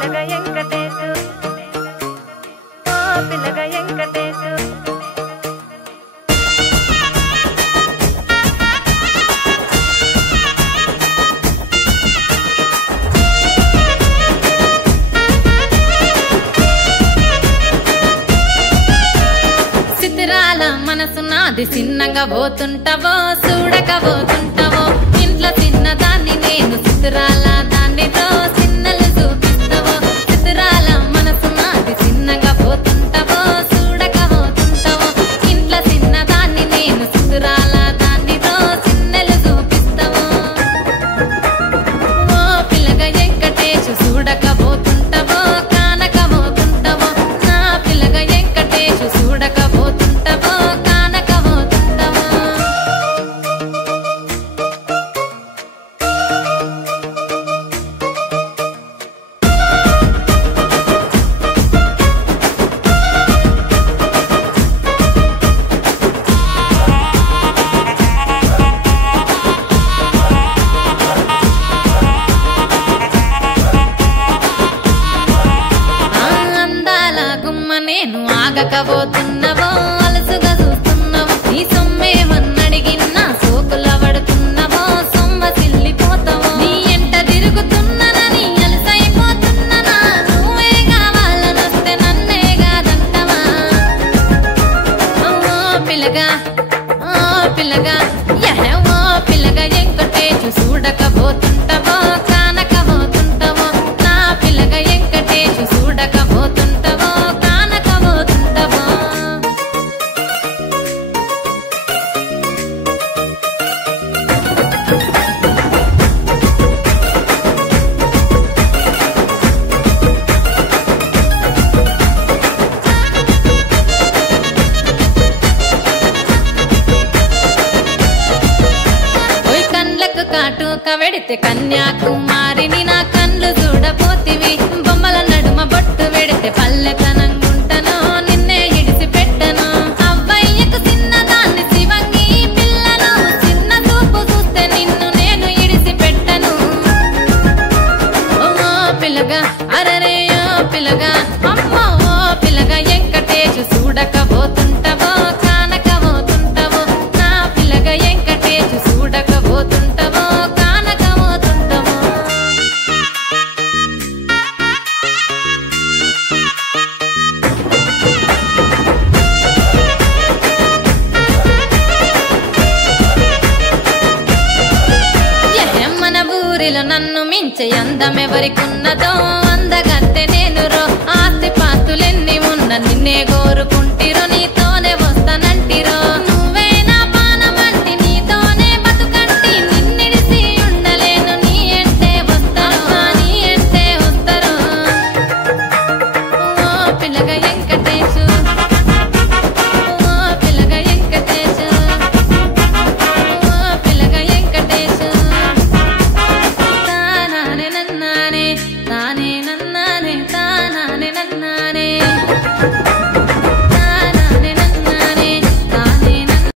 పిల్లగా వెంకటేశు ఓ పిల్లగా వెంకటేశు సితిరాల మనసు నాది చిన్నగా పోతుంటావో చూడకపోతుంటావో ఇంట్లో చిన్నదాన్ని నేను సితిరాల దాన్నితో చిన్నలు చూపిస్తావో సితిరాల మనసు నాది చిన్నగా పోతుంటావో చూడకపోతుంటావో ఇంట్లో చిన్నదాన్ని నేను సితిరాల దాన్నితో చిన్నలు చూపిస్తావో ఓ పిల్లగా వెంకటేశు చూడకపోతుంటావో కానకపోతుంటావో నా పిల్లగా వెంకటేశు చూడకపోతుంటావో కానకపోతుంటావో అందాల గుమ్మ నేను ఆగకపోతున్నావో అలసుగా చూస్తున్నావో నీ సొమ్మేమన్నడిగిన్నా సోకుల పడుతున్నావో సొమ్మ సిల్లిపోతావో నీ ఎంట తిరుగుతున్నానని అలసైపోతున్నానా నువ్వే కావాలనొస్తే నన్నే కాదంటవా ఓ పిల్లగా ఓ పిల్లగా వెంకటేశు చూడకపోతుంటావో కానకపోతుంటావో నా పిల్లగా వెంకటేశు చూడకపోతుంటావో కానకపోతుంటావో ఓయ్ కండ్లకు కాటుక వెడితే కన్యాకుమారిని నా కండ్లు చూడపోతివి బొమ్మల నడుమ బొట్టు వెడితే పల్లెతనంగుంటను నిన్నే ఇడిసి పెట్టను అవ్వయ్యకు చిన్నదాన్ని శివంగి పిల్లను చిన్న చూపు చూస్తే నిన్ను నేను ఇడిసి పెట్టను ఓ పిల్లగా అరరే ఓ పిల్లగా అమ్మో ఓ పిల్లగా వెంకటేశు చూడకపోతుంటావో కానకపోతుంటావో నా పిల్లగా వెంకటేశు చూడకపోతుంటావో కానకపోతుంటావో మన ఊరిలో నన్ను మించే అందమెవరికున్నదో